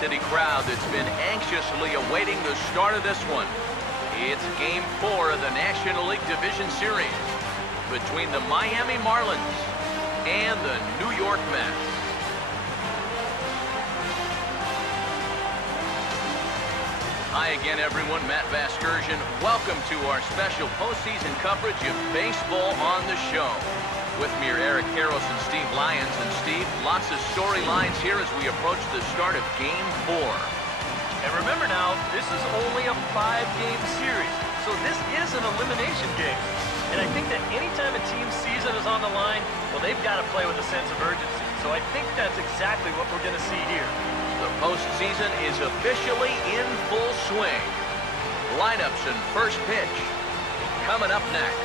City crowd that's been anxiously awaiting the start of this one. It's Game 4 of the National League Division Series between the Miami Marlins and the New York Mets. Hi again, everyone. Matt Vasgersian. Welcome to our special postseason coverage of baseball on the show. With me are Eric Karros and Steve Lyons. And Steve, lots of storylines here as we approach the start of Game 4. And remember now, this is only a 5-game series, so this is an elimination game. And I think that anytime a team's season is on the line, well, they've got to play with a sense of urgency. So I think that's exactly what we're going to see here. The postseason is officially in full swing. Lineups and first pitch coming up next.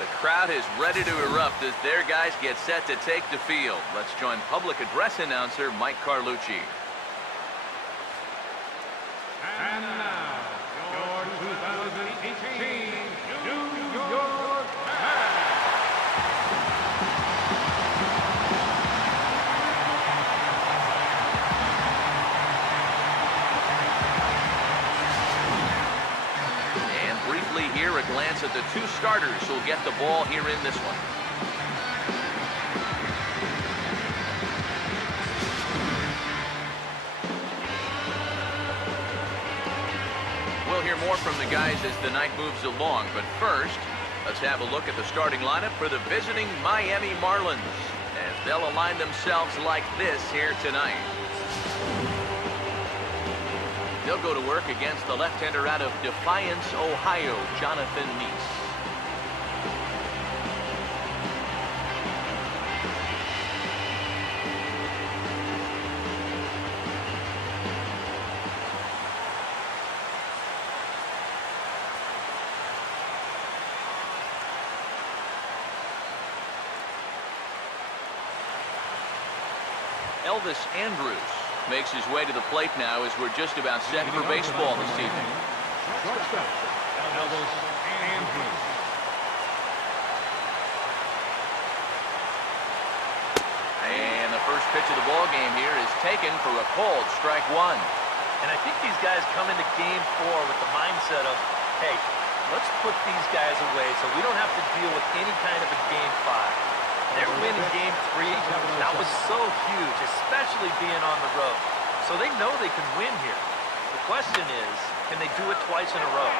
The crowd is ready to erupt as their guys get set to take the field. Let's join public address announcer Mike Carlucci. And now, your 2018 New York Mets. And briefly here, a glance at the two starters who'll get the ball here in this one. We'll hear more from the guys as the night moves along, but first, let's have a look at the starting lineup for the visiting Miami Marlins as they'll align themselves like this here tonight. They'll go to work against the left-hander out of Defiance, Ohio, Jonathan Neese. Elvis Andrus makes his way to the plate now as we're just about set for baseball this evening. Shortstop, Elvis Andrus. And the first pitch of the ball game here is taken for a called strike one. And I think these guys come into Game 4 with the mindset of, hey, let's put these guys away so we don't have to deal with any kind of a Game 5. Their win in Game 3, that was so huge, especially being on the road. So they know they can win here. The question is, can they do it twice in a row?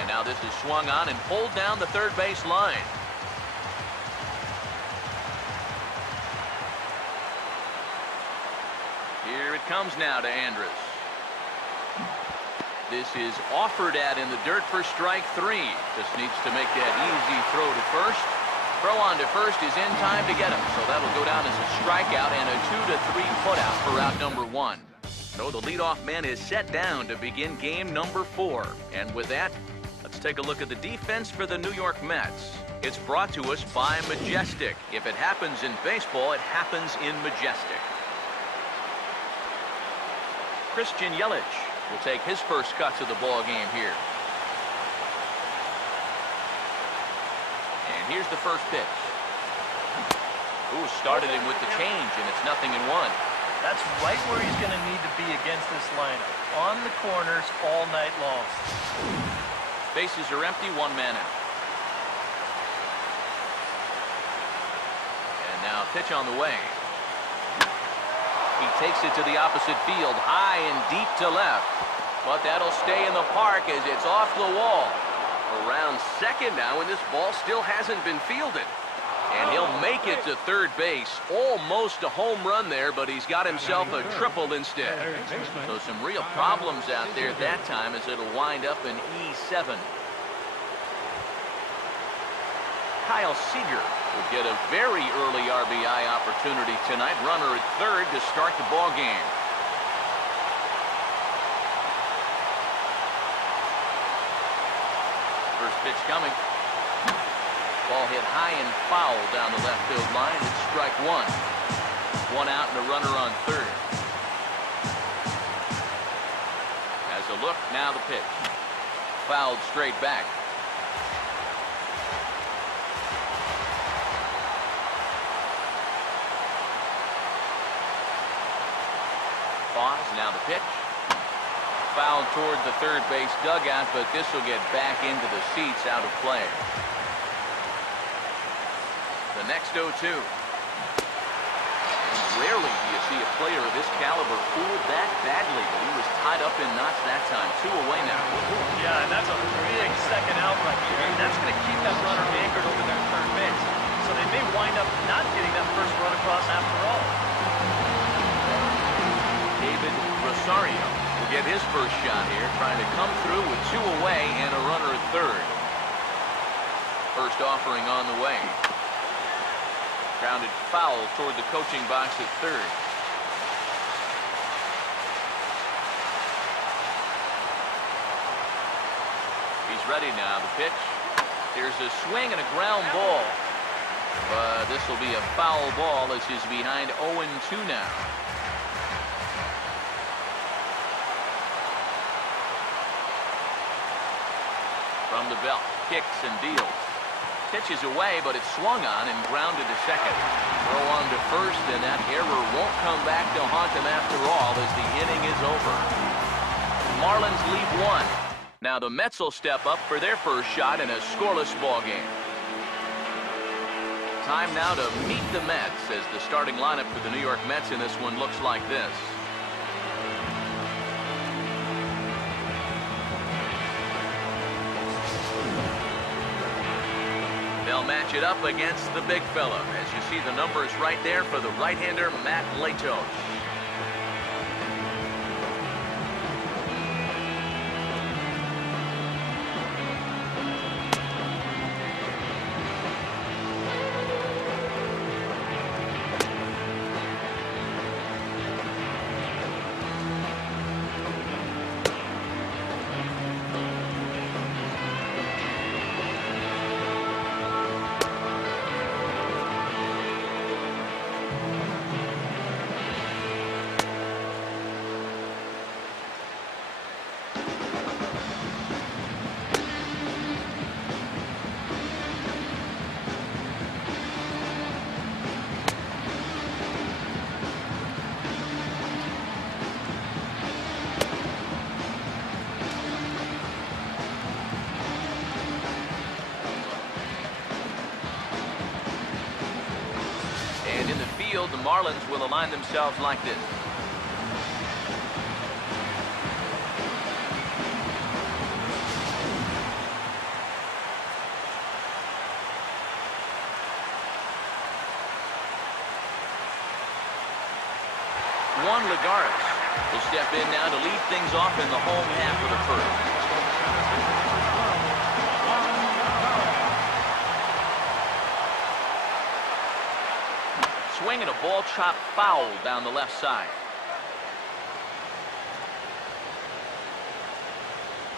And now this is swung on and pulled down the third base line. Here it comes now to Andrus. This is offered at in the dirt for strike 3. Just needs to make that easy throw to first. Throw on to first is in time to get him, so that'll go down as a strikeout and a 2-3 putout for out number 1. So the leadoff man is set down to begin game number 4. And with that, let's take a look at the defense for the New York Mets. It's brought to us by Majestic. If it happens in baseball, it happens in Majestic. Christian Yelich will take his first cut to the ball game here. And here's the first pitch. Ooh, started him with the change, and it's 0-1. That's right where he's going to need to be against this lineup. On the corners all night long. Bases are empty, 1 man out. And now pitch on the way. He takes it to the opposite field, high and deep to left. But that'll stay in the park as it's off the wall. Around second now, and this ball still hasn't been fielded. And he'll make it to third base. Almost a home run there, but he's got himself a triple instead. So some real problems out there that time as it'll wind up in E7. Kyle Seager will get a very early RBI opportunity tonight. Runner at third to start the ball game. First pitch coming. Ball hit high and foul down the left field line. It's strike 1. 1 out and a runner on third. As a look, now the pitch. Fouled straight back. Now the pitch. Foul toward the third base dugout, but this will get back into the seats, out of play. The next 0-2. Rarely do you see a player of this caliber fooled that badly, but he was tied up in knots that time. 2 away now. Yeah, and that's a big second out right here. And that's going to keep that runner anchored over there at third base. So they may wind up not getting that first run across after all. David Rosario will get his first shot here, trying to come through with 2 away and a runner at third. First offering on the way. Grounded foul toward the coaching box at third. He's ready now. The pitch. Here's a swing and a ground ball. But this will be a foul ball as he's behind 0-2 now. From the belt, kicks and deals. Pitches away, but it's swung on and grounded to second. Throw on to first, and that error won't come back to haunt him after all as the inning is over. Marlins lead 1. Now the Mets will step up for their first shot in a scoreless ball game. Time now to meet the Mets as the starting lineup for the New York Mets in this one looks like this. They'll match it up against the big fella. As you see the numbers right there for the right-hander, Matt Latos. The Marlins will align themselves like this. Juan Lagares will step in now to lead things off in the home half of the first. Swing and a ball chopped foul down the left side.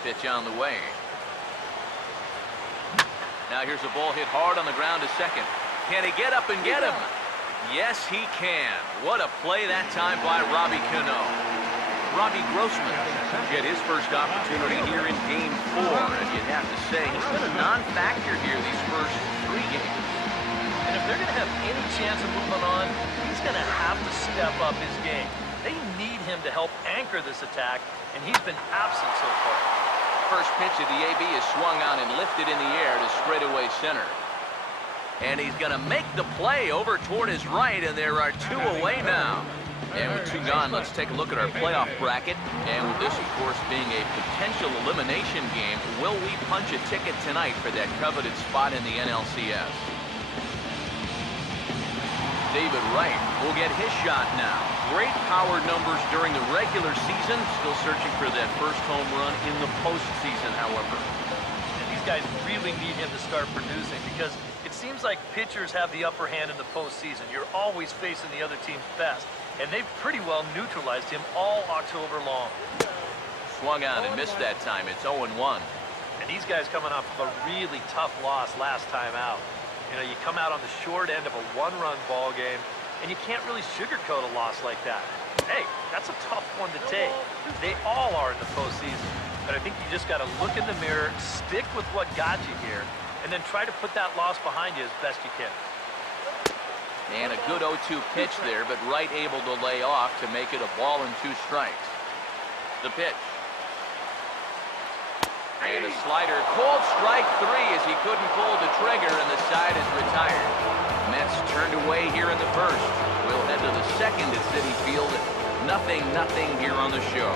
Pitch on the way. Now here's a ball hit hard on the ground to second. Can he get up and get him? Yes, he can. What a play that time by Robbie Cano. Robbie Grossman get his first opportunity here in Game 4, and you'd have to say he's been a non-factor here these first 3 games. And if they're going to have any chance of moving on, he's going to have to step up his game. They need him to help anchor this attack, and he's been absent so far. First pitch of the AB is swung on and lifted in the air to straightaway center. And he's going to make the play over toward his right, and there are 2 away now. And with 2 gone, let's take a look at our playoff bracket. And with this, of course, being a potential elimination game, will we punch a ticket tonight for that coveted spot in the NLCS? David Wright will get his shot now. Great power numbers during the regular season. Still searching for that first home run in the postseason, however. And these guys really need him to start producing because it seems like pitchers have the upper hand in the postseason. You're always facing the other team's best. And they've pretty well neutralized him all October long. Swung on and missed that time. It's 0-1. And these guys coming off of a really tough loss last time out. You know, you come out on the short end of a 1-run ball game, and you can't really sugarcoat a loss like that. Hey, that's a tough one to take. They all are in the postseason. But I think you just got to look in the mirror, stick with what got you here, and then try to put that loss behind you as best you can. And a good 0-2 pitch there, but Wright able to lay off to make it a ball and 2 strikes. The pitch. And a slider. Called strike 3 as he couldn't pull the trigger, and the side is retired. Mets turned away here in the first. We'll head to the second at Citi Field. 0-0 here on the show.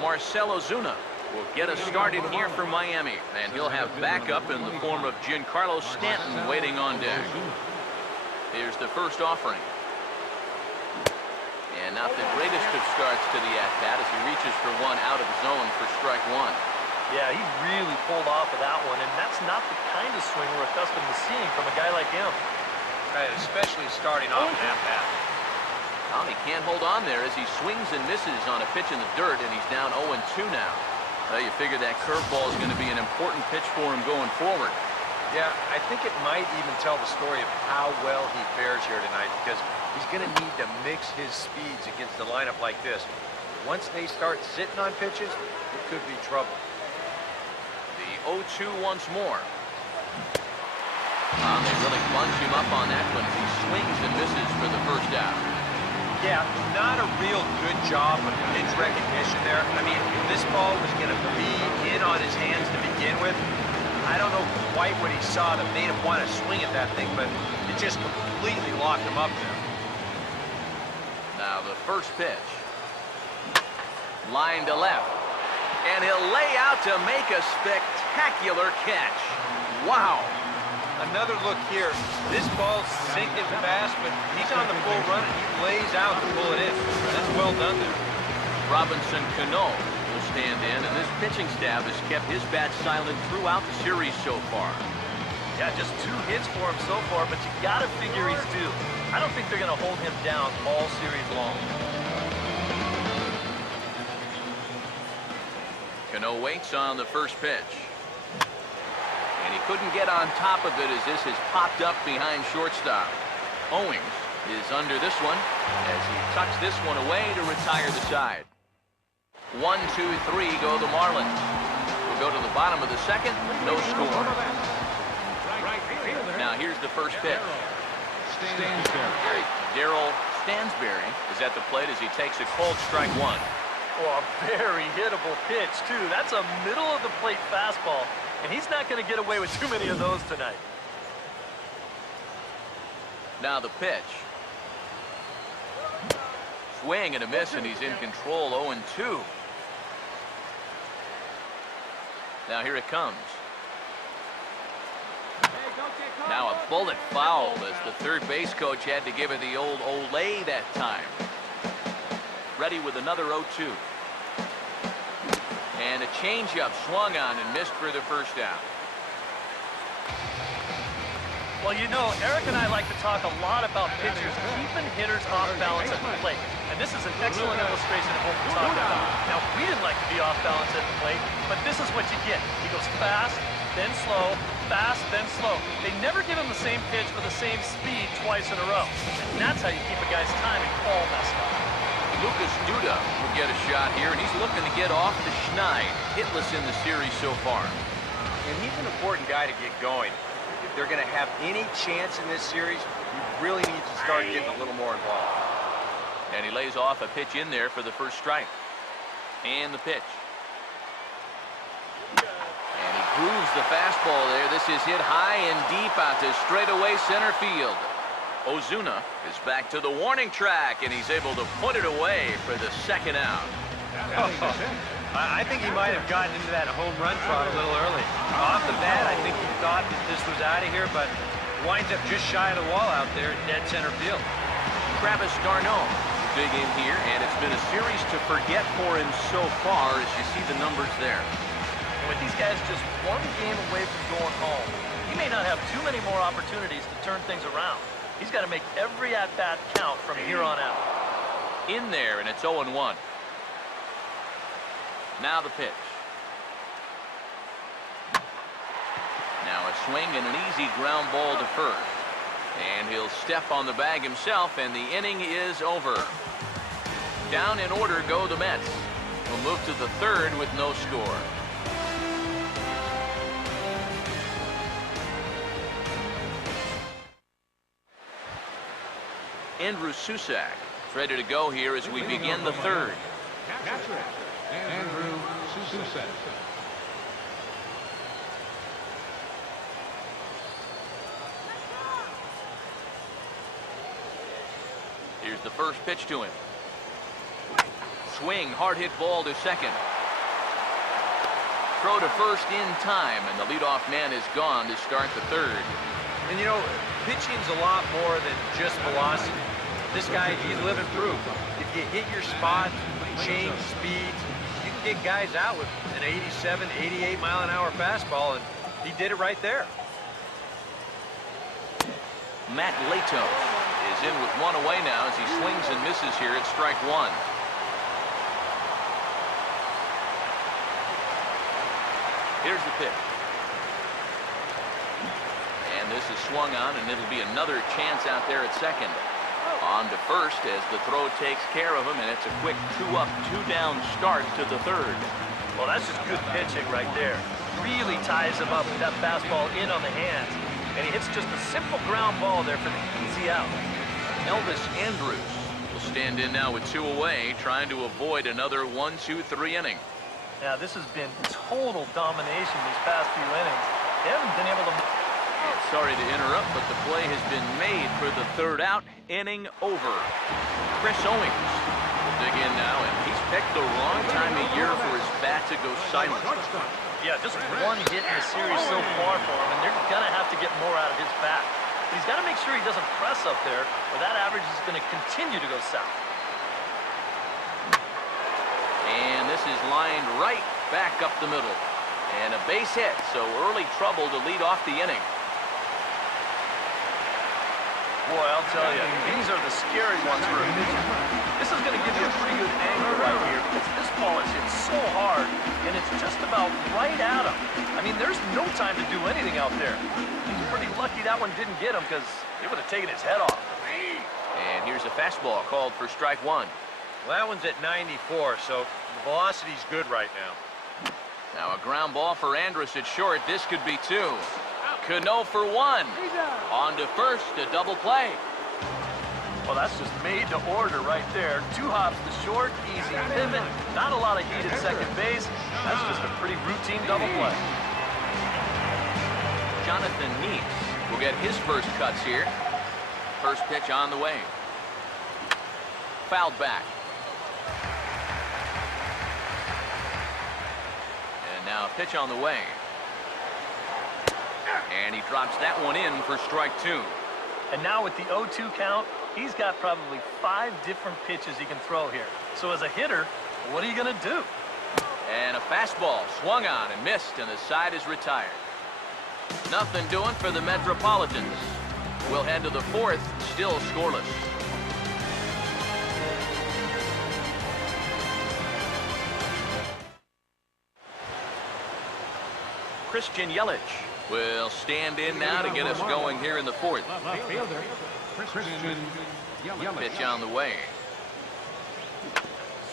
Marcell Ozuna will get us started here for Miami, and he'll have backup in the form of Giancarlo Stanton waiting on deck. Here's the first offering. And not the greatest of starts to the at-bat as he reaches for one out of zone for strike 1. Yeah, he really pulled off of that one, and that's not the kind of swing we're accustomed to seeing from a guy like him. Right, especially starting off an at-bat. Well, he can't hold on there as he swings and misses on a pitch in the dirt, and he's down 0-2 now. Well, you figure that curveball is going to be an important pitch for him going forward. Yeah, I think it might even tell the story of how well he fares here tonight, because he's going to need to mix his speeds against a lineup like this. Once they start sitting on pitches, it could be trouble. The 0-2 once more. They really bunch him up on that one as he swings and misses for the first out. Yeah, not a real good job of pitch recognition there. I mean, this ball was going to be in on his hands to begin with. I don't know quite what he saw that made him want to swing at that thing, but it just completely locked him up there. Now the first pitch. Line to left. And he'll lay out to make a spectacular catch. Wow. Another look here. This ball's sinking fast, but he's on the full run, and he lays out to pull it in. That's well done there. Robinson Cano will stand in, and this pitching staff has kept his bat silent throughout the series so far. Yeah, just 2 hits for him so far, but you got to figure he's due. I don't think they're going to hold him down all series long. Cano waits on the first pitch. And he couldn't get on top of it as this has popped up behind shortstop. Owings is under this one as he tucks this one away to retire the side. 1, 2, 3 go the Marlins. We'll go to the bottom of the second, no score. Now here's the first pitch. Daryl Stansberry is at the plate as he takes a called strike 1. Oh, a very hittable pitch, too. That's a middle-of-the-plate fastball, and he's not going to get away with too many of those tonight. Now the pitch. Swing and a miss, and he's in control, 0-2. Now here it comes. Now a bullet foul as the third base coach had to give it the old Olay that time. Ready with another 0-2. And a changeup swung on and missed for the first out. Well, you know, Eric and I like to talk a lot about pitchers keeping hitters off balance at the plate. And this is an excellent illustration of what we're talking about. Now, we didn't like to be off balance at the plate, but this is what you get. He goes fast, then slow, fast, then slow. They never give him the same pitch with the same speed twice in a row. And that's how you keep a guy's timing all messed up. Lucas Duda will get a shot here, and he's looking to get off the schneid. Hitless in the series so far. And he's an important guy to get going. If they're going to have any chance in this series, he really needs to start getting a little more involved. And he lays off a pitch in there for the first strike. And the pitch. And he grooves the fastball there. This is hit high and deep out to straightaway center field. Ozuna is back to the warning track, and he's able to put it away for the second out. I think he might have gotten into that home run trot a little early. Off the bat, I think he thought that this was out of here, but winds up just shy of the wall out there in dead center field. Travis d'Arnaud big in here, and it's been a series to forget for him so far as you see the numbers there. With these guys just one game away from going home, he may not have too many more opportunities to turn things around. He's got to make every at-bat count from here on out. In there, and it's 0-1. Now the pitch. Now a swing and an easy ground ball to first. And he'll step on the bag himself, and the inning is over. Down in order go the Mets. We'll move to the third with no score. Andrew Susak is ready to go here as we begin the third. Catcher, Andrew Susak. Here's the first pitch to him. Swing, hard hit ball to second. Throw to first in time, and the leadoff man is gone to start the third. And you know, pitching's a lot more than just velocity. This guy, he's living proof. If you hit your spot, change speeds, you can get guys out with an 87, 88 mile an hour fastball, and he did it right there. Matt Lato is in with one away now as he swings and misses here at strike one. Here's the pitch. And this is swung on, and it'll be another chance out there at second. On to first as the throw takes care of him, and it's a quick 2-up, 2-down start to the third. Well, that's just good pitching right there. Really ties him up with that fastball in on the hands. And he hits just a simple ground ball there for the easy out. Elvis Andrews will stand in now with 2 away, trying to avoid another 1-2-3 inning. Now, this has been total domination these past few innings. They haven't been able to... Sorry to interrupt, but the play has been made for the third out. Inning over. Chris Owings will dig in now, and he's picked the wrong time of year for his bat to go silent. Yeah, just one hit in the series so far for him, and they're going to have to get more out of his bat. He's got to make sure he doesn't press up there, or that average is going to continue to go south. And this is lined right back up the middle. And a base hit, so early trouble to lead off the inning. Boy, I'll tell you, these are the scary ones for a pitcher. This is going to give you a pretty good angle right here because this ball is hit so hard, and it's just about right at him. I mean, there's no time to do anything out there. He's pretty lucky that one didn't get him because it would have taken his head off. And here's a fastball called for strike one. Well, that one's at 94, so the velocity's good right now. Now a ground ball for Andrus at short. This could be 2. Cano for 1. On to first, a double play. Well, that's just made to order right there. 2 hops to short, easy pivot. Not a lot of heat at second base. That's just a pretty routine double play. Jonathan Neitz will get his first cuts here. First pitch on the way. Fouled back. And now a pitch on the way. And he drops that one in for strike 2. And now with the 0-2 count, he's got probably 5 different pitches he can throw here. So as a hitter, what are you going to do? And a fastball swung on and missed, and the side is retired. Nothing doing for the Metropolitans. We'll head to the 4th, still scoreless. Christian Yelich will stand in now to get us going here in the 4th. Left fielder, Christian Yelich. Pitch on the way.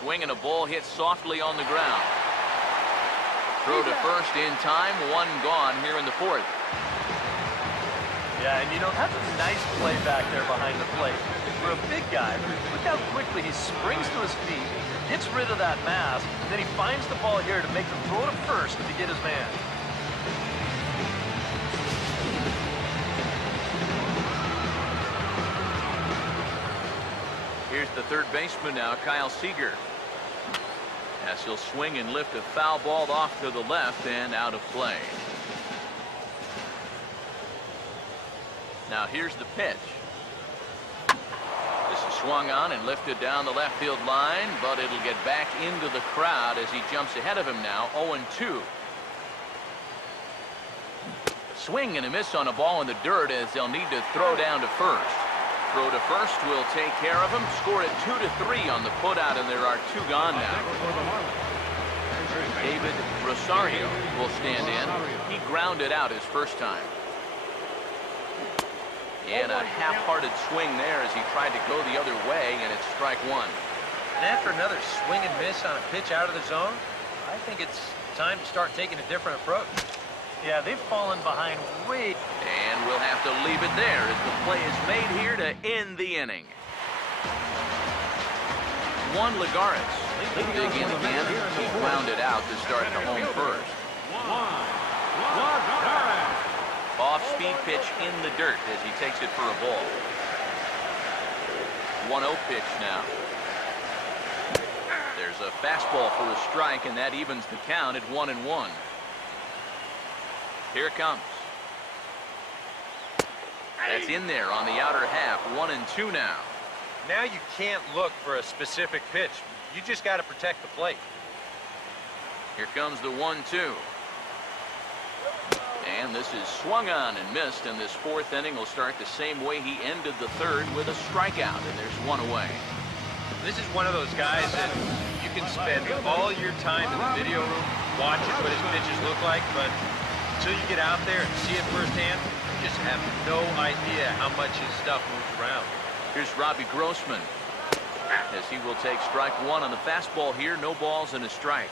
Swing and a ball hit softly on the ground. Throw to first in time, 1 gone here in the 4th. Yeah, and you know, that's a nice play back there behind the plate. For a big guy, look how quickly he springs to his feet, gets rid of that mass, then he finds the ball here to make the throw to first to get his man. Here's the third baseman now, Kyle Seager. As he'll swing and lift a foul ball off to the left and out of play. Now here's the pitch. This is swung on and lifted down the left field line, but it'll get back into the crowd as he jumps ahead of him now, 0-2. Swing and a miss on a ball in the dirt as they'll need to throw down to first. Throw to first will take care of him. Score at 2-3 on the putout, and there are 2 gone now. David Rosario will stand in. He grounded out his first time. And a half-hearted swing there as he tried to go the other way, and it's strike 1. And after another swing and miss on a pitch out of the zone, I think it's time to start taking a different approach. Yeah, they've fallen behind way. And we'll have to leave it there as the play is made here to end the inning. 1, Lagares. Dig in again. He grounded out to start the home first. Off-speed pitch in the dirt as he takes it for a ball. 1-0 pitch now. There's a fastball for a strike, and that evens the count at 1-1. Here it comes. That's in there on the outer half. 1-2 now. Now you can't look for a specific pitch. You just got to protect the plate. Here comes the 1-2. And this is swung on and missed, and this fourth inning will start the same way he ended the third, with a strikeout, and there's one away. This is one of those guys that you can spend all your time in the video room watching what his pitches look like, but until you get out there and see it firsthand, you just have no idea how much his stuff moves around. Here's Robbie Grossman, as he will take strike 1 on the fastball here. No balls and a strike.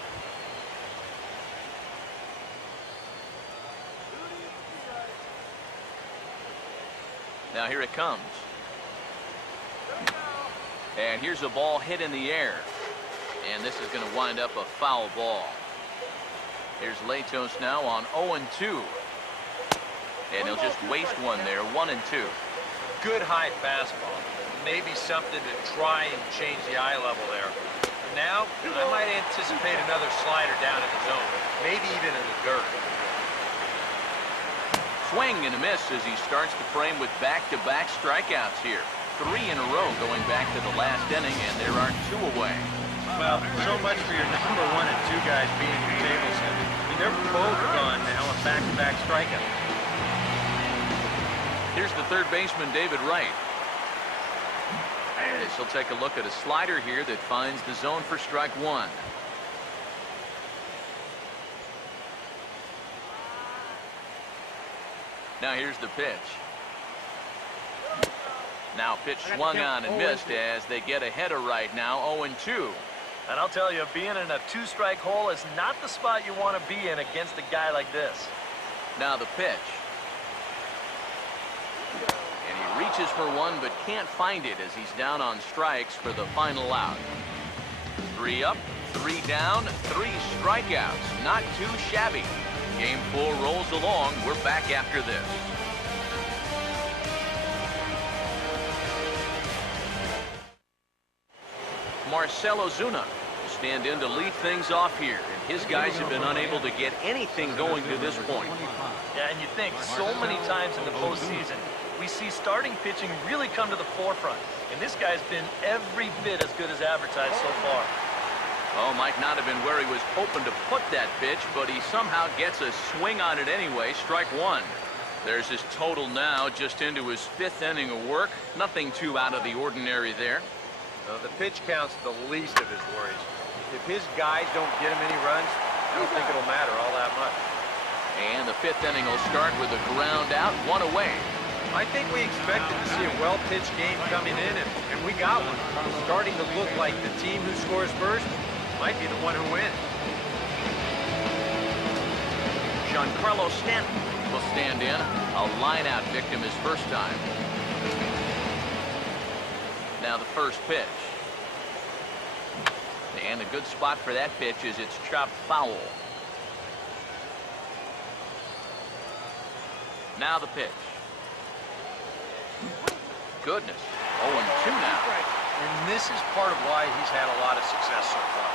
Now here it comes. And here's a ball hit in the air. And this is going to wind up a foul ball. Here's Latos now on 0-2. And he'll just waste one there. 1-2. Good high fastball. Maybe something to try and change the eye level there. Now, I might anticipate another slider down in the zone. Maybe even in the dirt. Swing and a miss as he starts the frame with back-to-back strikeouts here. 3 in a row going back to the last inning, and there are 2 away. Well, so much for your number 1 and 2 guys being your table setters. I mean, they're both gone now with back-to-back strikeouts. Here's the third baseman, David Wright. As he'll take a look at a slider here that finds the zone for strike 1. Now here's the pitch. Now pitch swung on and missed as they get ahead of Wright now. 0-2. And I'll tell you, being in a 2-strike hole is not the spot you want to be in against a guy like this. Now the pitch. And he reaches for one but can't find it as he's down on strikes for the final out. 3 up, 3 down, 3 strikeouts. Not too shabby. Game 4 rolls along. We're back after this. Marcell Ozuna will stand in to lead things off here, and his guys have been unable to get anything going to this point. Yeah, and you think so many times in the postseason, we see starting pitching really come to the forefront, and this guy's been every bit as good as advertised so far. Oh, might not have been where he was hoping to put that pitch, but he somehow gets a swing on it anyway. Strike 1. There's his total now, just into his 5th inning of work. Nothing too out of the ordinary there. The pitch count's the least of his worries. If his guys don't get him any runs, I don't think it'll matter all that much. And the 5th inning will start with a ground out, 1 away. I think we expected to see a well-pitched game coming in, and we got one. Starting to look like the team who scores first might be the one who wins. Giancarlo Stanton will stand in. A line-out victim his first time. Now the first pitch. And a good spot for that pitch is it's chopped foul. Now the pitch. Goodness. 0-2 now. And this is part of why he's had a lot of success so far.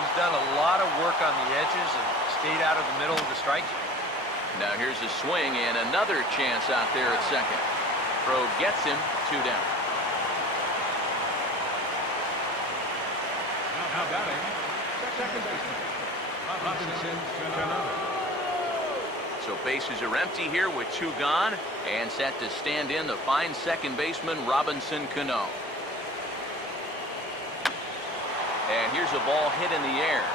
He's done a lot of work on the edges and stayed out of the middle of the strike zone. Now here's a swing and another chance out there at second. Throw gets him, 2 down. Now batting, second baseman, Robinson Cano. So bases are empty here with 2 gone, and set to stand in the fine second baseman, Robinson Cano. And here's a ball hit in the air.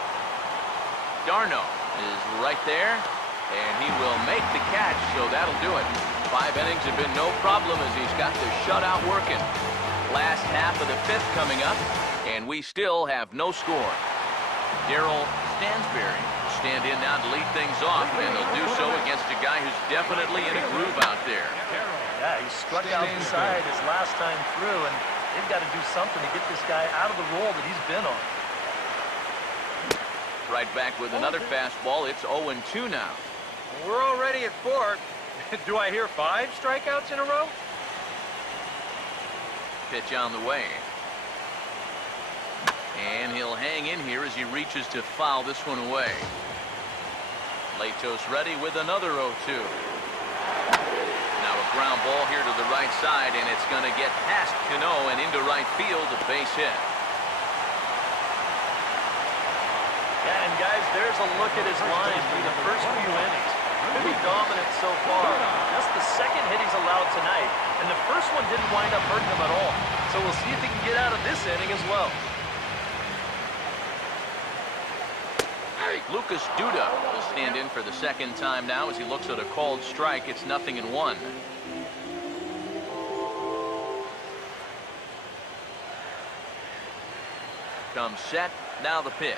Darno is right there, and he will make the catch, so that'll do it. 5 innings have been no problem as he's got the shutout working. Last half of the 5th coming up, and we still have no score. Darryl Stansberry will stand in now to lead things off, and he'll do so against a guy who's definitely in a groove out there. Yeah, he struck out the side his last time through, and They've got to do something to get this guy out of the role that he's been on. Right back with another fastball. It's 0-2 now. We're already at 4. Do I hear 5 strikeouts in a row? Pitch on the way. And he'll hang in here as he reaches to foul this one away. Latos ready with another 0-2. Now a ground ball here to the right side, and it's going to get past Cano and into right field, a base hit. Yeah, and guys, there's a look at his line through the first few innings. Pretty dominant so far. Just the second hit he's allowed tonight, and the first one didn't wind up hurting him at all. So we'll see if he can get out of this inning as well. Lucas Duda will stand in for the second time now as he looks at a called strike. It's 0-1. Comes set, now the pitch.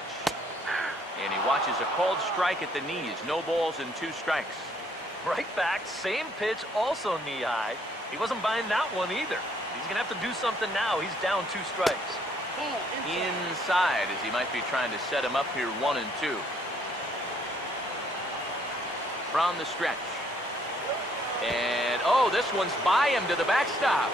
And he watches a called strike at the knees. No balls and 2 strikes. Right back, same pitch, also knee high. He wasn't buying that one either. He's going to have to do something now. He's down 2 strikes. Inside as he might be trying to set him up here 1-2. From the stretch. And, oh, this one's by him to the backstop.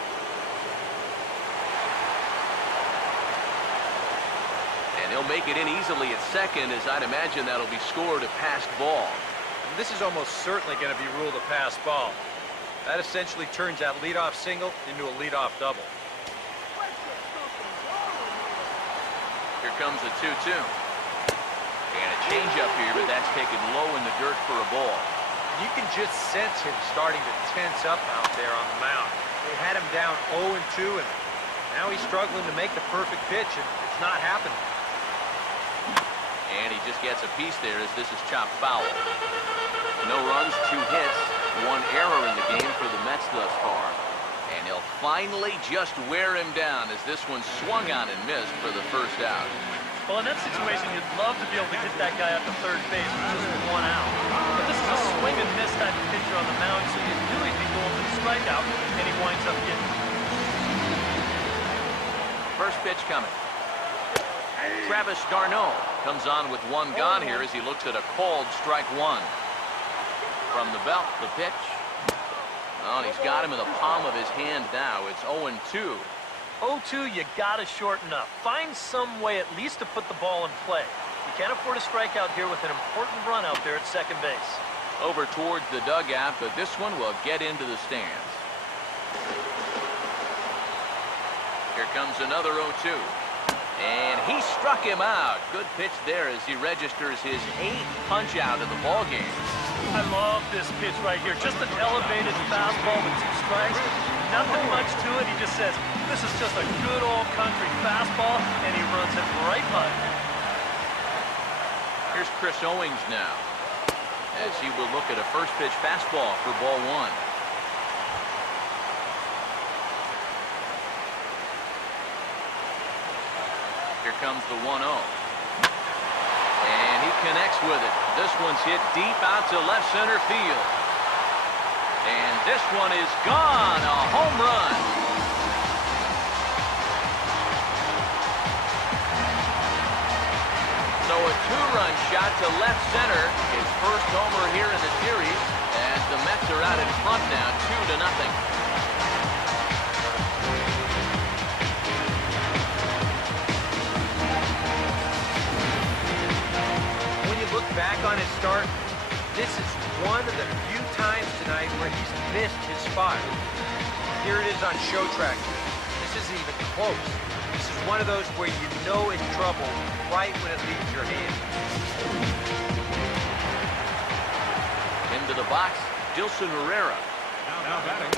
And he'll make it in easily at second, as I'd imagine that'll be scored a passed ball. And this is almost certainly going to be ruled a pass ball. That essentially turns that leadoff single into a leadoff double. Here comes the 2-2. And a changeup here, but that's taken low in the dirt for a ball. You can just sense him starting to tense up out there on the mound. They had him down 0-2, and now he's struggling to make the perfect pitch, and it's not happening. And he just gets a piece there as this is chopped foul. No runs, 2 hits, 1 error in the game for the Mets thus far. And he'll finally just wear him down as this one swung on and missed for the first out. Well, in that situation, you'd love to be able to hit that guy up to third base with just 1 out. But this is a swing and miss type of pitcher on the mound, so you knew he'd be going for the strikeout, and he winds up getting it. First pitch coming. Travis d'Arnaud comes on with 1 gone here as he looks at a called strike 1. From the belt, the pitch. Oh, and he's got him in the palm of his hand now. It's 0-2. 0-2, you gotta shorten up. Find some way at least to put the ball in play. You can't afford a strikeout here with an important run out there at second base. Over towards the dugout, but this one will get into the stands. Here comes another 0-2. And he struck him out. Good pitch there as he registers his 8th punch out of the ball game. I love this pitch right here. Just an elevated fastball with 2 strikes. Nothing much to it. He just says, this is just a good old country fastball, and he runs it right by it. Here's Chris Owings now, as he will look at a first pitch fastball for ball 1. Here comes the 1-0. And he connects with it. This one's hit deep out to left center field. And this one is gone, a home run. So a 2-run shot to left center, his first homer here in the series, as the Mets are out in front now, 2-0. When you look back on his start, this is one of the few times tonight where he's missed his spot. Here it is on show track. This isn't even close. This is one of those where you know it's trouble right when it leaves your hand. Into the box, Dilson Herrera. Now batting.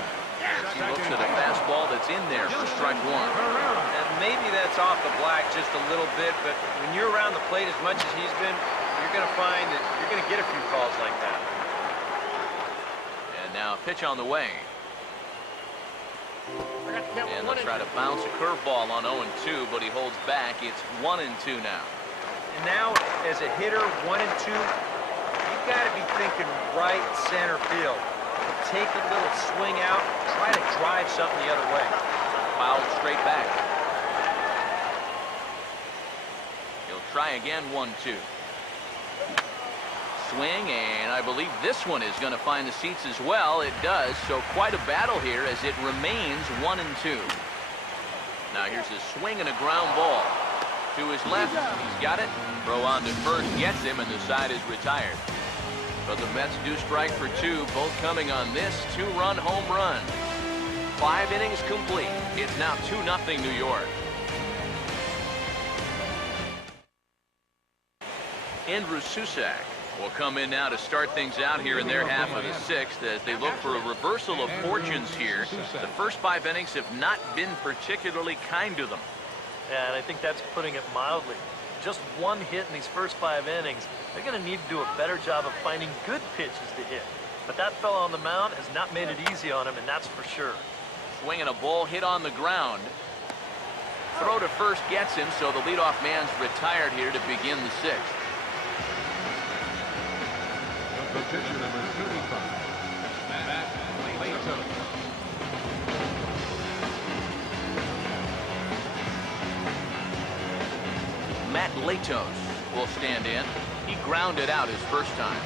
He looks at a fastball that's in there for strike 1. And maybe that's off the black just a little bit, but when you're around the plate as much as he's been, you're going to find that you're going to get a few calls like that. And now a pitch on the way. And they'll try to bounce a curveball on 0-2, but he holds back. It's 1-2 now. And now, as a hitter, 1 and 2, you've got to be thinking right center field. Take a little swing out, try to drive something the other way. fouled straight back. He'll try again, 1-2. Swing, and I believe this one is going to find the seats as well. It does, so quite a battle here as it remains 1-2. Now here's a swing and a ground ball. To his left, he's got it. Throw on to first, gets him, and the side is retired. But the Mets do strike for 2, both coming on this 2-run home run. 5 innings complete. It's now 2-0 New York. Andrew Susac will come in now to start things out here in their half of the 6th as they look for a reversal of fortunes here. The first 5 innings have not been particularly kind to them. Yeah, and I think that's putting it mildly. Just 1 hit in these first 5 innings. They're going to need to do a better job of finding good pitches to hit. But that fella on the mound has not made it easy on him, and that's for sure. Swinging a ball hit on the ground. Throw to first gets him, so the leadoff man's retired here to begin the 6th. The pitcher, number 35, Matt Latos. Matt Latos will stand in. He grounded out his first time.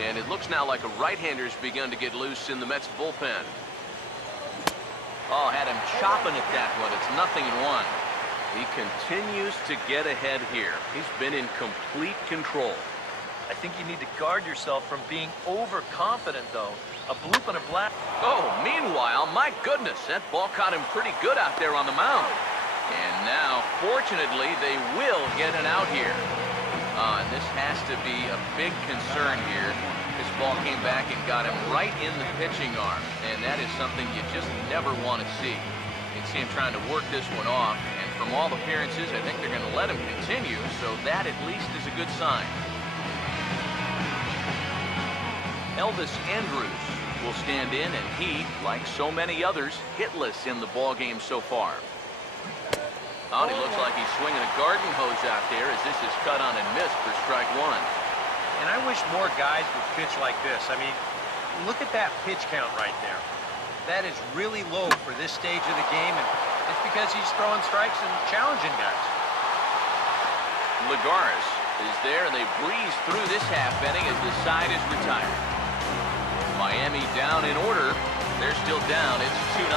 And it looks now like a right-hander's begun to get loose in the Mets bullpen. Oh, had him chopping at that one. It's 0-1. He continues to get ahead here. He's been in complete control. I think you need to guard yourself from being overconfident, though. A bloop and a black. Oh, meanwhile, my goodness, that ball caught him pretty good out there on the mound. And now, fortunately, they will get an out here. And this has to be a big concern here. This ball came back and got him right in the pitching arm. And that is something you just never want to see. You can see him trying to work this one off. And from all appearances, I think they're going to let him continue. So that at least is a good sign. Elvis Andrus will stand in, and he, like so many others, hitless in the ball game so far. Oh, he looks like he's swinging a garden hose out there as this is cut on and missed for strike 1. And I wish more guys would pitch like this. I mean, look at that pitch count right there. That is really low for this stage of the game, and it's because he's throwing strikes and challenging guys. Lagares is there, and they breeze through this half inning as the side is retired. Miami down in order. They're still down. It's 2-0.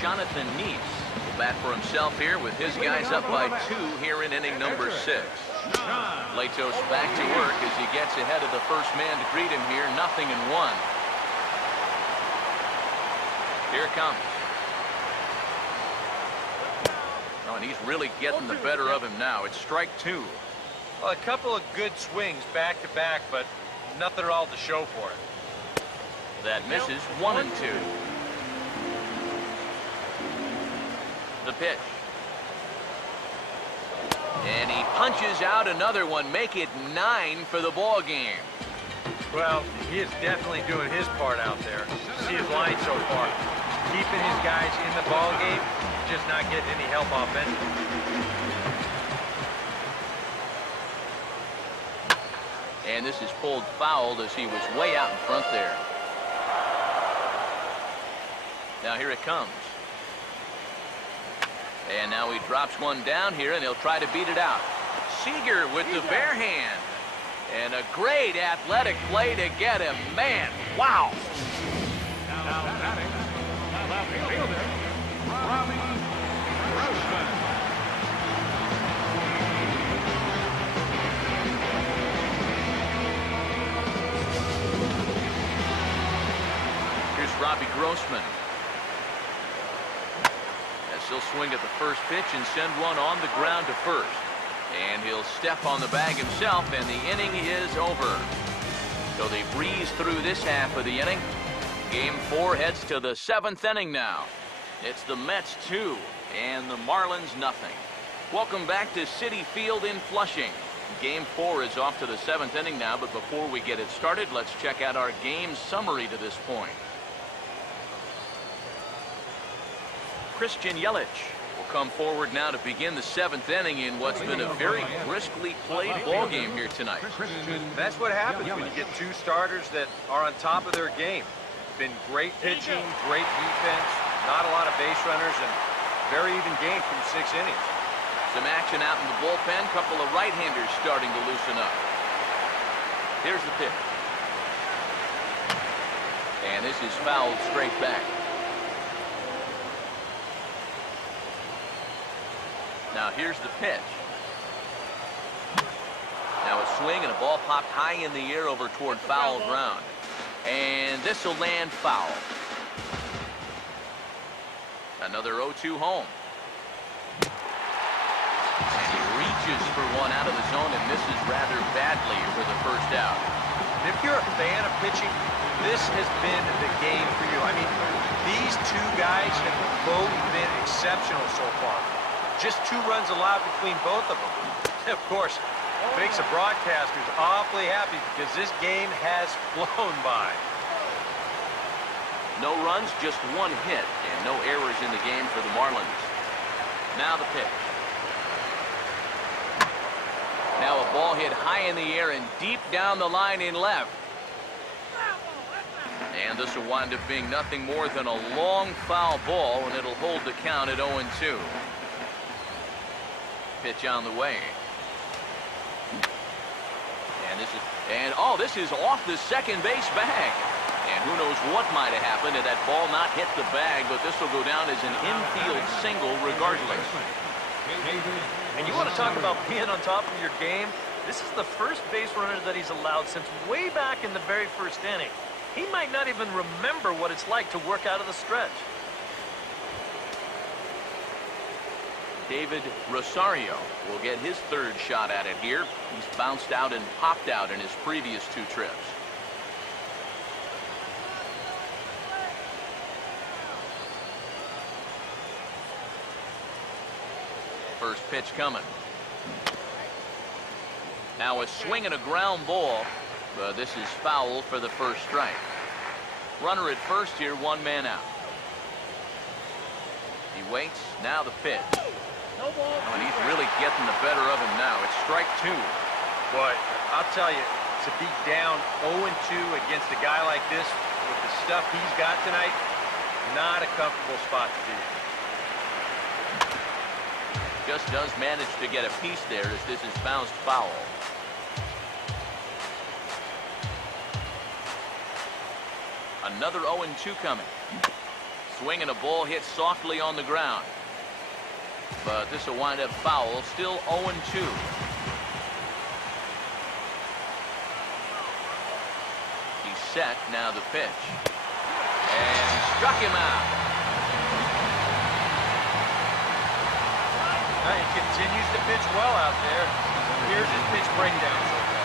Jonathan Neese will bat for himself here with his guys up by 2 here in inning number 6. Latos back to work as he gets ahead of the first man to greet him here. 0-1. Here it comes. Oh, and he's really getting the better of him now. It's strike 2. Well, a couple of good swings back-to-back, but nothing at all to show for it. That misses. 1-2. The pitch. And he punches out another one. Make it 9 for the ball game. Well, he is definitely doing his part out there. See his line so far. Keeping his guys in the ball game, just not getting any help offensively. And this is pulled fouled as he was way out in front there. Now here it comes. And now he drops one down here, and he'll try to beat it out. Seager with the bare hand. And a great athletic play to get him. Man, wow. Now batting, left fielder, Robbie Grossman. Here's Robbie Grossman. As he'll swing at the first pitch and send one on the ground to first. And he'll step on the bag himself, and the inning is over. So they breeze through this half of the inning. Game 4 heads to the 7th inning now. It's the Mets 2 and the Marlins 0. Welcome back to Citi Field in Flushing. Game 4 is off to the 7th inning now, but before we get it started, let's check out our game summary to this point. Christian Yelich will come forward now to begin the 7th inning in what's been a very briskly played ball game here tonight. That's what happens when you get 2 starters that are on top of their game. Been great pitching, great defense, not a lot of base runners, and very even game through 6 innings. Some action out in the bullpen. Couple of right-handers starting to loosen up. Here's the pitch. And this is fouled straight back. Now here's the pitch. Now a swing and a ball popped high in the air over toward foul ground. And this will land foul. Another 0-2 home. And he reaches for one out of the zone and misses rather badly for the first out. And if you're a fan of pitching, this has been the game for you. I mean, these two guys have both been exceptional so far. Just 2 runs allowed between both of them. Of course, makes the broadcasters awfully happy because this game has flown by. No runs, just 1 hit, and no errors in the game for the Marlins. Now the pitch. Now a ball hit high in the air and deep down the line in left. And this will wind up being nothing more than a long foul ball, and it'll hold the count at 0-2. Pitch on the way. And this is off the second base bag. And who knows what might have happened had that ball not hit the bag, but this will go down as an infield single regardless. And you want to talk about being on top of your game? This is the first base runner that he's allowed since way back in the very first inning. He might not even remember what it's like to work out of the stretch. David Rosario will get his 3rd shot at it here. He's bounced out and popped out in his previous 2 trips. First pitch coming. Now a swing and a ground ball, but this is foul for the first strike. Runner at first here, 1 man out. He waits, now the pitch. No ball. Oh, and he's really getting the better of him now. It's strike 2. But I'll tell you, to be down 0-2 against a guy like this with the stuff he's got tonight, not a comfortable spot to be. Just does manage to get a piece there as this is bounced foul. Another 0-2 coming. Swing and a ball hit softly on the ground. But this will wind up foul, still 0-2. He's set, now the pitch. And struck him out. He continues to pitch well out there. Here's his pitch breakdown so far.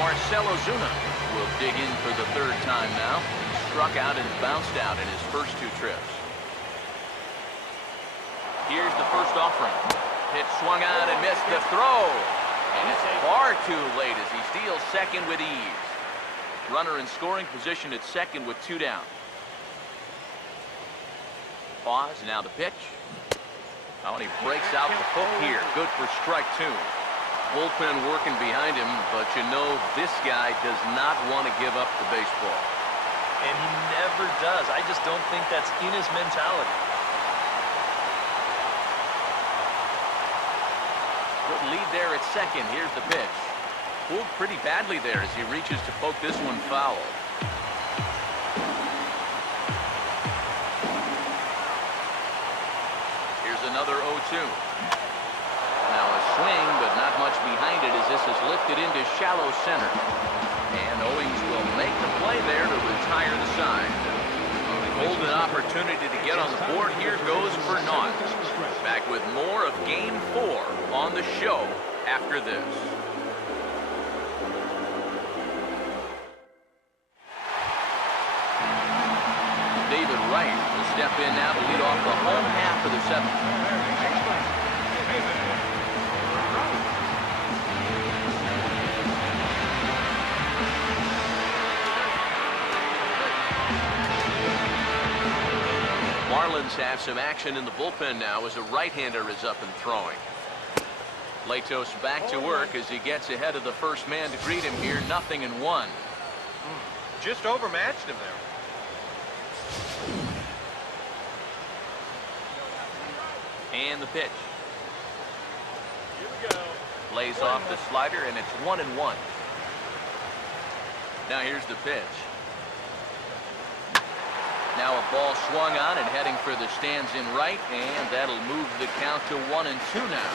Marcell Ozuna will dig in for the 3rd time now. He struck out and bounced out in his first 2 trips. Here's the first offering. Pitch swung out and missed the throw. And it's far too late as he steals second with ease. Runner in scoring position at second with 2 down. Pause, now the pitch. Oh, and he breaks out the hook here. Good for strike 2. Bullpen working behind him, but you know this guy does not want to give up the baseball. And he never does. I just don't think that's in his mentality. Good lead there at second. Here's the pitch. Pulled pretty badly there as he reaches to poke this one foul. Here's another 0-2. Now a swing, but not much behind it as this is lifted into shallow center. And Owings will make the play there to retire the side. Golden opportunity to get on the board. Here goes for naught. Back with more of Game 4 on the show after this. David Wright will step in now to lead off the home half of the 7th. Marlins have some action in the bullpen now as a right-hander is up and throwing. Latos back to work as he gets ahead of the first man to greet him here. 0-1. Just overmatched him there. And the pitch. Lays off the slider, and it's 1-1. Now here's the pitch. Now a ball swung on and heading for the stands in right, and that'll move the count to 1-2 now.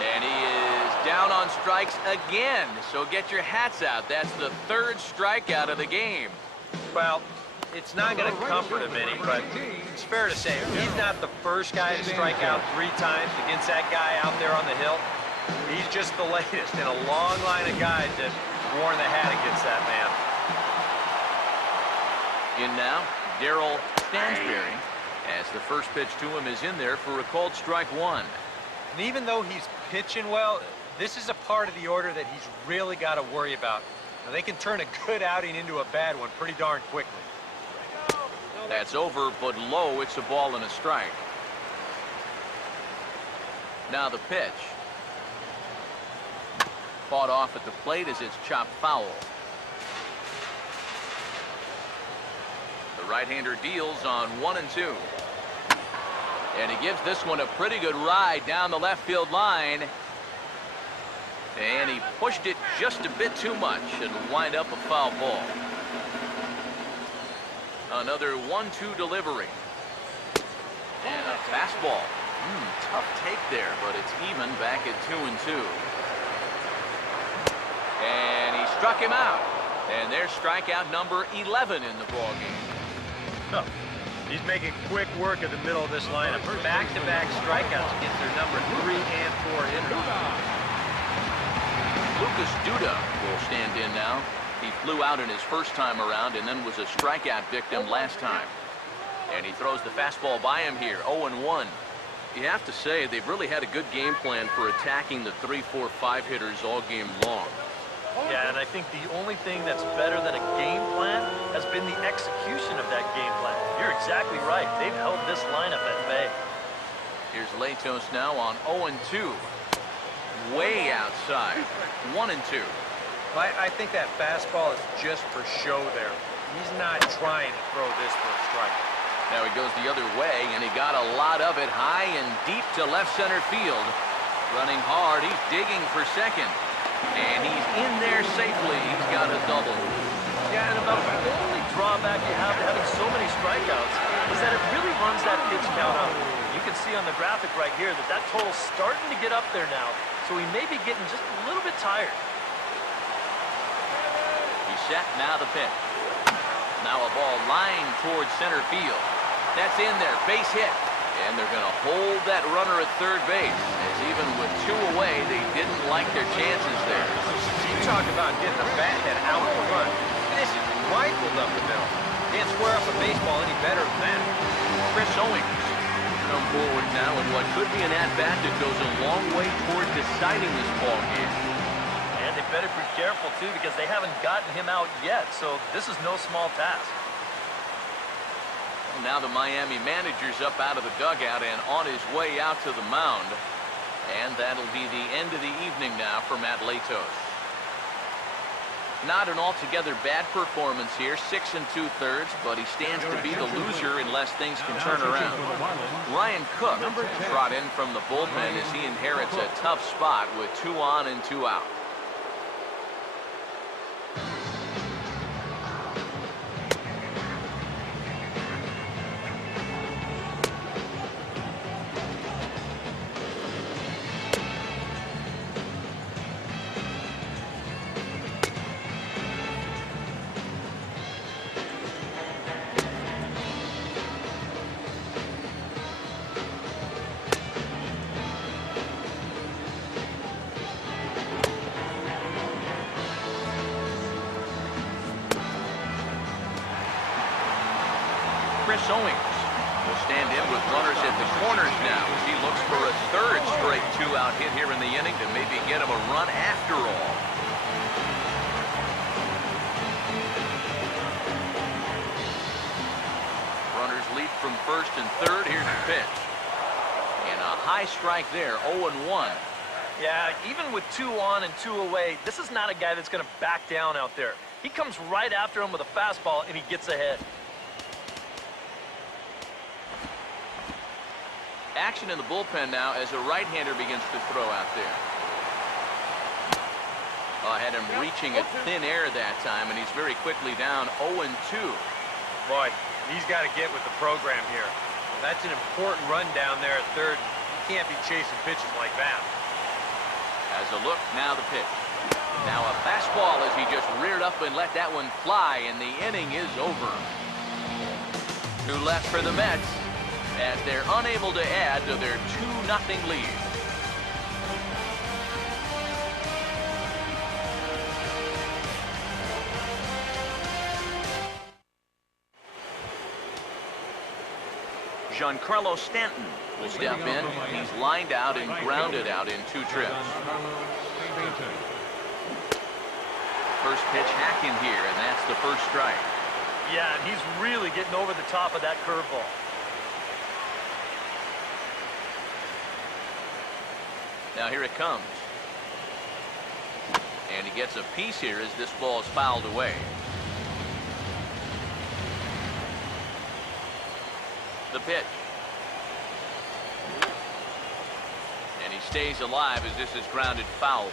And he is down on strikes again. So get your hats out. That's the third strikeout of the game. Well, it's not going to comfort him any, but it's fair to say he's not the first guy to strike out 3 times against that guy out there on the hill. He's just the latest in a long line of guys that worn the hat against that man. In now, Darryl Stansberry, as the first pitch to him is in there for a called strike 1. And even though he's pitching well, this is a part of the order that he's really got to worry about. Now, they can turn a good outing into a bad one pretty darn quickly. That's over, but low. It's a ball and a strike. Now the pitch. Fought off at the plate as it's chopped foul. The right-hander deals on 1-2. And he gives this one a pretty good ride down the left field line. And he pushed it just a bit too much. It'll wind up a foul ball. Another 1-2 delivery. And a fastball. Tough take there, but it's even back at 2-2. And he struck him out. And there's strikeout number 11 in the ballgame. Oh, he's making quick work of the middle of this lineup. Back-to-back strikeouts against their number 3 and 4 hitters. Lucas Duda will stand in now. He flew out in his first time around and then was a strikeout victim last time. And he throws the fastball by him here, 0-1. You have to say they've really had a good game plan for attacking the 3, 4, 5 hitters all game long. Yeah, and I think the only thing that's better than a game plan has been the execution of that game plan. You're exactly right. They've held this lineup at bay. Here's Latos now on 0-2. Way outside. 1-2. I think that fastball is just for show there. He's not trying to throw this for a strike. Now he goes the other way, and he got a lot of it high and deep to left center field. Running hard, he's digging for second. And he's in there safely. He's got a double. Yeah, and about the only drawback you have to having so many strikeouts is that it really runs that pitch count up. You can see on the graphic right here that that total's starting to get up there now, so he may be getting just a little bit tired. He's set, now the pitch. Now a ball lined towards center field. That's in there, base hit. And they're going to hold that runner at third base, as even with 2 away, they didn't like their chances there. You talk about getting a bat head out in front. This is rifled up the middle. Can't square up a baseball any better than that. Chris Owings come forward now in what could be an at-bat that goes a long way toward deciding this ball game. And they better be careful, too, because they haven't gotten him out yet, so this is no small task. Now the Miami manager's up out of the dugout and on his way out to the mound. And that'll be the end of the evening now for Matt Latos. Not an altogether bad performance here, 6 2/3, but he stands to be the loser unless things can turn around. Ryan Cook brought in from the bullpen as he inherits a tough spot with 2 on and 2 out. Chris Owings will stand in with runners at the corners now as he looks for a third straight 2-out hit here in the inning to maybe get him a run after all. Runners leap from first and third. Here's the pitch. And And a high strike there, 0-1. Yeah, even with 2 on and 2 away, this is not a guy that's going to back down out there. He comes right after him with a fastball, and he gets ahead. Action in the bullpen now as a right-hander begins to throw out there. Had him reaching at thin air that time, and he's very quickly down 0-2. Boy, he's got to get with the program here. That's an important run down there at third. You can't be chasing pitches like that. As a look, now the pitch. Now a fastball as he just reared up and let that one fly, and the inning is over. 2 left for the Mets as they're unable to add to their 2-0 lead. Giancarlo Stanton will step in. He's lined out and grounded out in 2 trips. First pitch hack in here, and that's the first strike. Yeah, and he's really getting over the top of that curveball. Now here it comes. And he gets a piece here as this ball is fouled away. The pitch. And he stays alive as this is grounded foul.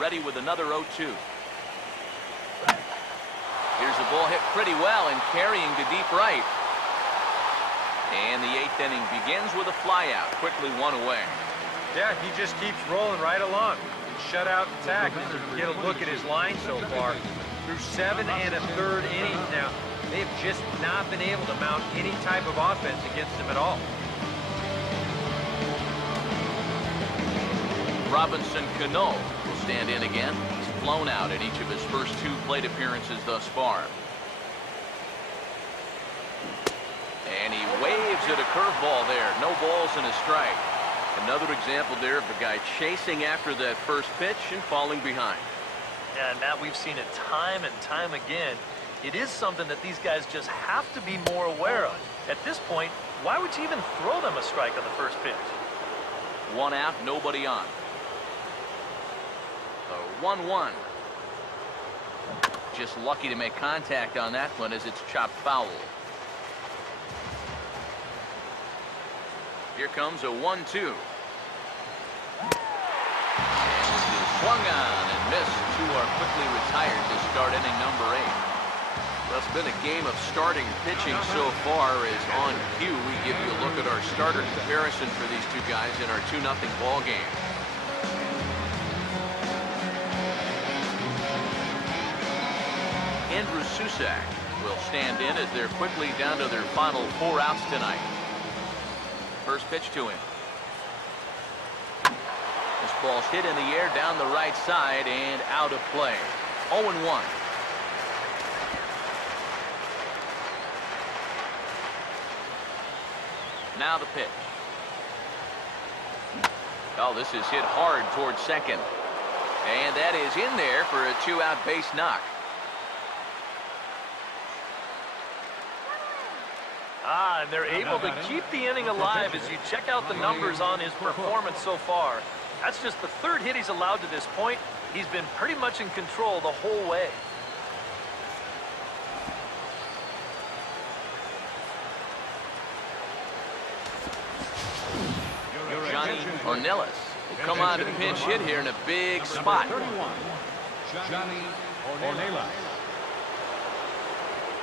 Ready with another 0-2. Here's the ball hit pretty well and carrying to deep right. And the 8th inning begins with a flyout, quickly 1 away. Yeah, he just keeps rolling right along. Shutout attack. Get a look at his line so far. Through 7 1/3 innings now, they've just not been able to mount any type of offense against him at all. Robinson Cano will stand in again. He's flown out in each of his first 2 plate appearances thus far. And he waves at a curveball there. No balls and a strike. Another example there of a guy chasing after that first pitch and falling behind. Yeah, and Matt, we've seen it time and time again. It is something that these guys just have to be more aware of. At this point, why would you even throw them a strike on the first pitch? 1 out, nobody on. 1-1. Just lucky to make contact on that one as it's chopped foul. Here comes a 1-2. And this is swung on and missed. 2 are quickly retired to start inning number 8. Well, it's been a game of starting pitching so far. As on cue, we give you a look at our starter comparison for these 2 guys in our 2-0 ball game. Andrew Susac will stand in as they're quickly down to their final 4 outs tonight. First pitch to him. This ball's hit in the air down the right side and out of play. 0-1. Now the pitch. Oh, this is hit hard towards second. And that is in there for a 2-out base knock. And they're able to keep the inning alive as you check out the numbers on his performance so far. That's just the 3rd hit he's allowed to this point. He's been pretty much in control the whole way. Johnny Ornelas will come on to pinch hit here in a big spot. 31, Johnny Ornelas.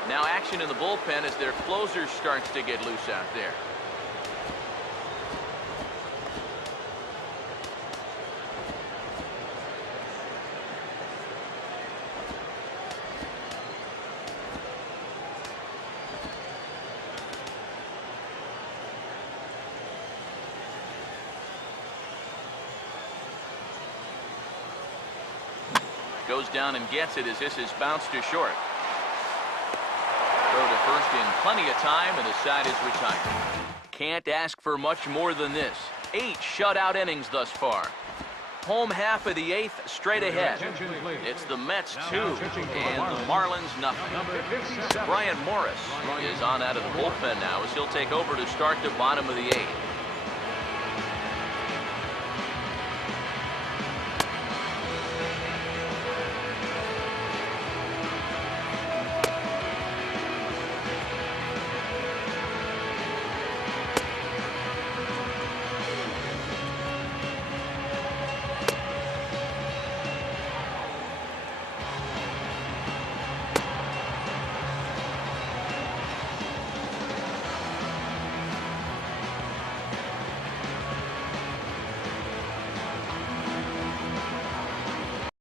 Now action in the bullpen as their closer starts to get loose out there. Goes down and gets it as this is bounced to short. Throw to first in plenty of time, and the side is retired. Can't ask for much more than this. 8 shutout innings thus far. Home half of the 8th straight ahead. Attention, please. It's the Mets Now 2 pitching for the and the Marlins nothing. Number 57. Brian Morris is on out of the bullpen now as he'll take over to start the bottom of the 8th.